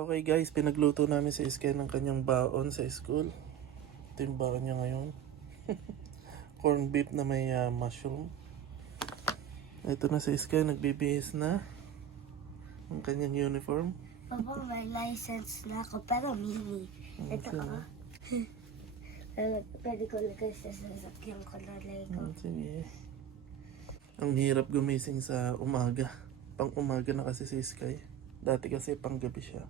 Okay guys, pinagluto namin si Sky ng kanyang baon sa school. Ito yung baon niya ngayon. Corn beef na may mushroom. Ito na si Sky, nagbibihis na ang kanyang uniform. Papa, may license na ako, pero mini. Ito ka. Pwede ko lagay sa sasakyan ko na Lego. Sige. Ang hirap gumising sa umaga. Pang umaga na kasi si Sky. Dati kasi pang gabi siya.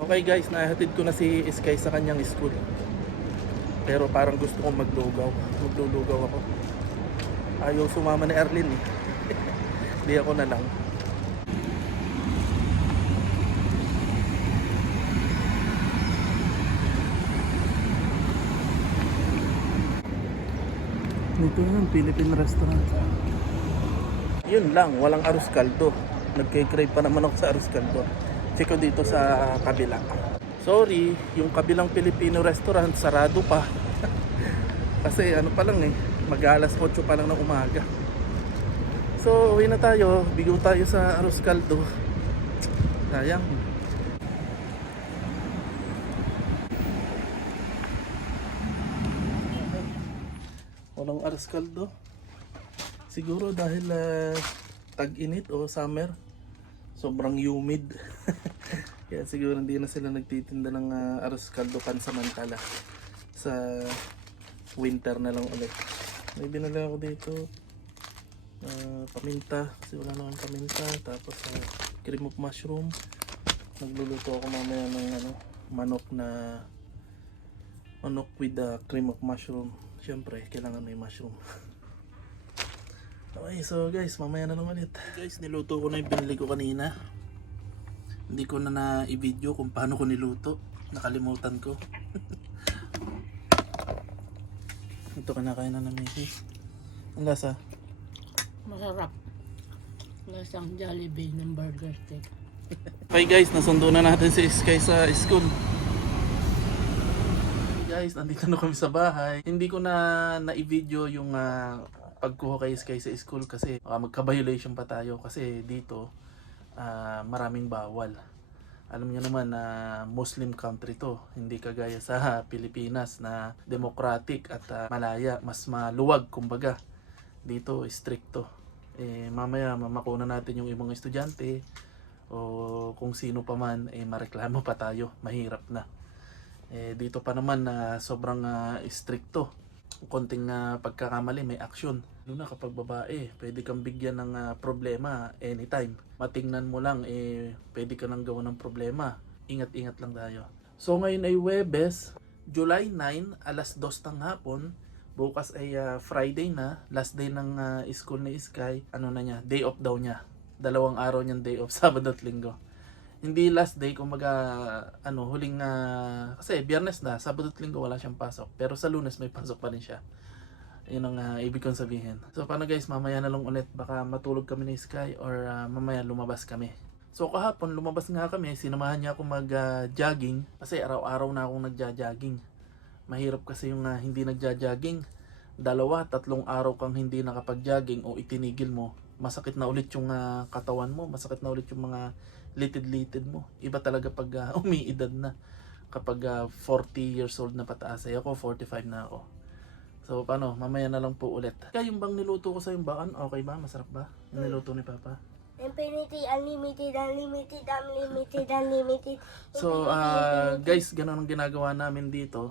Okay guys, nahatid ko na si Sky sa kanyang school. Pero parang gusto kong maglugaw. Maglulugaw ako. Ayaw sumama ni Arlene eh. Di ako na lang. Dito yan, Philippine restaurant. Yun lang, walang arroz caldo. Nagke-crave pa naman ako sa arroz caldo. Check ko dito sa kabila. Sorry, yung kabilang Filipino restaurant sarado pa. Kasi ano pa lang eh, mag-alas 8 pa lang ng umaga. So, uwi na tayo. Bigo tayo sa arroz caldo. Sayang. Walang arroz caldo. Siguro dahil tag-init o summer. Sobrang humid. Kaya siguro hindi na sila nagtitinda ng arroz caldo pansamantala. Sa winter na lang ulit. May binala ako dito. Paminta. Kasi wala naman paminta. Tapos cream of mushroom. Nagluluto ako mamaya ng manok with cream of mushroom. Siyempre, kailangan may mushroom. Okay, so guys, mamaya na lang ulit. Guys, niluto ko na yung binili ko kanina. Hindi ko na i-video kung paano ko niluto. Nakalimutan ko. Ito kinakain na ng misis. Ang lasa? Masarap. Lasang Jollibee ng burger steak. Okay guys, nasundo na natin si Sky sa school. Guys, nandito na kami sa bahay. Hindi ko na i-video yung pagkuha kay Sky sa school kasi magka-violation pa tayo kasi dito maraming bawal. Alam niyo naman na Muslim country to, hindi kagaya sa Pilipinas na democratic at malaya, mas maluwag kumbaga. Dito stricto. Mamaya mamakuna natin yung ibang estudyante o kung sino pa man mareklamo pa tayo, mahirap na. Dito pa naman sobrang stricto. Konting pagkakamali may aksyon. Lalo na kapag babae, pwede kang bigyan ng problema anytime. Matingnan mo lang, pwede ka nang gawa ng problema. Ingat-ingat lang tayo. So ngayon ay Huwebes, July 9, alas 2 ng hapon. Bukas ay Friday na, last day ng school ni Sky. Ano na niya, day off daw niya. 2 araw niyang day off, Sabado at Linggo. Hindi last day, kumbaga huling kasi Biyernes na, Sabado at Linggo wala siyang pasok. Pero sa Lunes may pasok pa rin siya. Yun ang ibig kong sabihin. So paano guys, mamaya na lang ulit. Baka matulog kami ni Sky or mamaya lumabas kami. So kahapon lumabas nga kami, sinamahan niya ako mag-jogging. Kasi araw-araw na akong nagja-jogging. Mahirap kasi yung hindi nagja-jogging. 2, 3 araw kang hindi nakapag-jogging o itinigil mo. Masakit na ulit yung katawan mo. Masakit na ulit yung mga litid-litid mo. Iba talaga pag umiidad na. Kapag 40 years old na pataas. Ay ako, 45 na ako. So paano, mamaya na lang po ulit. Kaya yung bang niluto ko sa yung baan, okay ba? Masarap ba? Yung niluto ni Papa? Infinity, unlimited, unlimited, unlimited, unlimited. So guys, ganun ang ginagawa namin dito.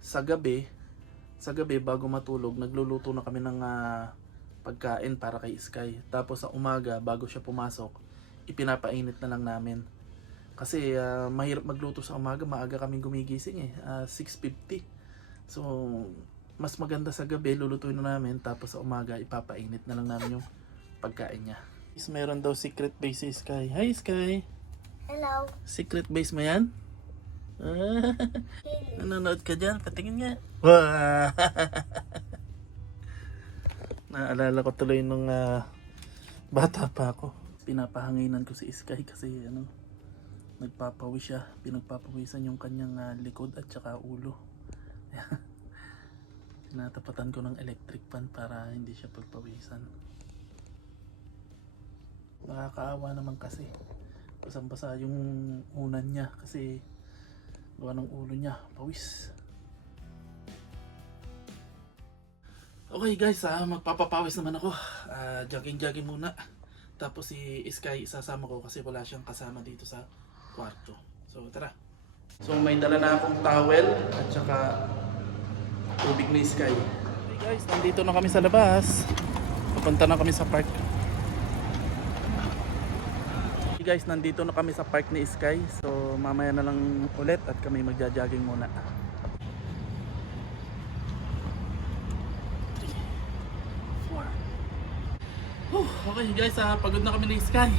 Sa gabi bago matulog, nagluluto na kami ng pagkain para kay Sky. Tapos sa umaga, bago siya pumasok, ipinapainit na lang namin. Kasi mahirap magluto sa umaga, maaga kaming gumigising 6:50. So, mas maganda sa gabi, lulutuin na namin, tapos sa umaga, ipapainit na lang namin yung pagkain niya. Meron daw secret base si Sky. Hi Sky! Hello. Secret base mo yan? Nanonood ka dyan? Patingin nga. Wow! Naalala ko tuloy nung bata pa ako. Pinapahanginan ko si Sky kasi nagpapawis siya. Pinagpapawisan yung kanyang likod at saka ulo. Tinatapatan ko ng electric fan para hindi siya pagpawisan. Nakakaawa naman kasi. Basang-basa yung unan niya kasi gawa ng ulo niya, pawis. Okay guys, magpapapawis naman ako. Jogging muna. Tapos si Sky isasama ko kasi wala siyang kasama dito sa kwarto. So tara. So may dala na akong towel at saka tubig ni Sky. Okay guys, nandito na kami sa labas. Papunta na kami sa park. Okay guys, nandito na kami sa park ni Sky. So mamaya na lang ulit at kami magja-jogging muna. Okay guys, pagod na kami ni Sky.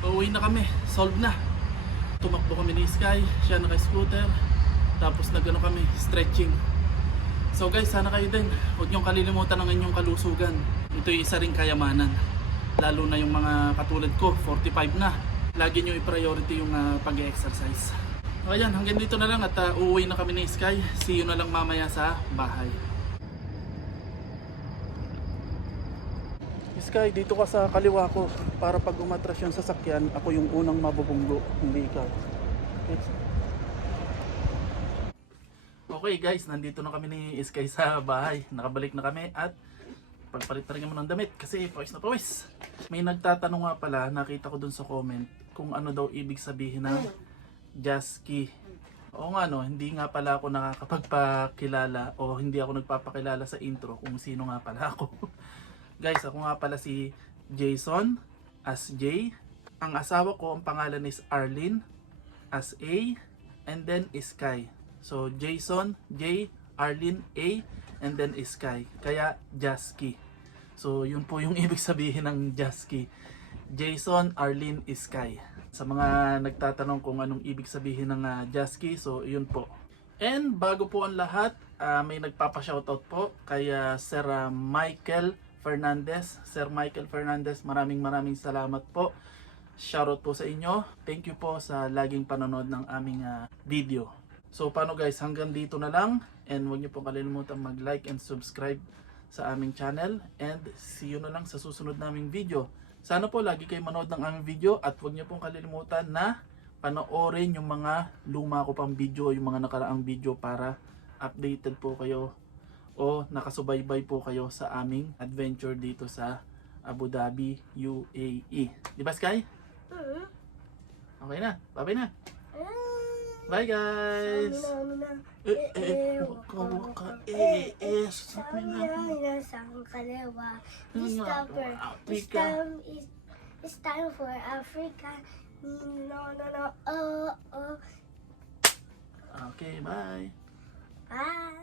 Pauwi na kami, solve na. Tumakbo kami ni Sky, siya naka-scooter. Tapos nagano kami, stretching. So guys, sana kayo din, huwag niyong kalilimutan ang inyong kalusugan. Ito'y isa ring kayamanan. Lalo na yung mga katulad ko, 45 na. Lagi niyo i-priority yung pag-exercise. So ayan, hanggang dito na lang at uuwi na kami ni Sky. See you na lang mamaya sa bahay. Sky, dito ka sa kaliwa ko para pag umatras yung sasakyan, ako yung unang mabubunggo, hindi ikaw. Okay guys, nandito na kami ni Sky sa bahay. Nakabalik na kami at pagpalit na rin naman ng damit kasi pawis na pawis. May nagtatanong nga pala, nakita ko dun sa comment kung ano daw ibig sabihin ng Jasky. Oo nga no, hindi nga pala ako nakakapagpakilala o hindi ako nagpapakilala sa intro kung sino nga pala ako. Guys, ako nga pala si Jason as J. Ang asawa ko, ang pangalan is Arlene as A, and then Sky. So Jason, J, Arlene, A, and then Sky. Kaya Jasky. So yun po yung ibig sabihin ng Jasky. Jason, Arlene, Sky. Sa mga nagtatanong kung anong ibig sabihin ng Jasky, so yun po. And bago po ang lahat, may nagpapa-shoutout po kay Sir Michael Fernandez. Sir Michael Fernandez, maraming salamat po. Shoutout po sa inyo. Thank you po sa laging panonood ng aming video. So paano guys, hanggang dito na lang. And huwag niyo po kalimutan mag-like and subscribe sa aming channel. And see you na lang sa susunod naming video. Sana po lagi kayo manood ng aming video. At huwag niyo pong kalimutan na panoorin yung mga luma ko pang video, yung mga nakaraang video para updated po kayo o nakasubaybay po kayo sa aming adventure dito sa Abu Dhabi, UAE. Di ba Sky? Okay na, bye na. Bye guys! Waka, sasabi na. It's time for Africa. No. Oh. Okay, bye! Bye.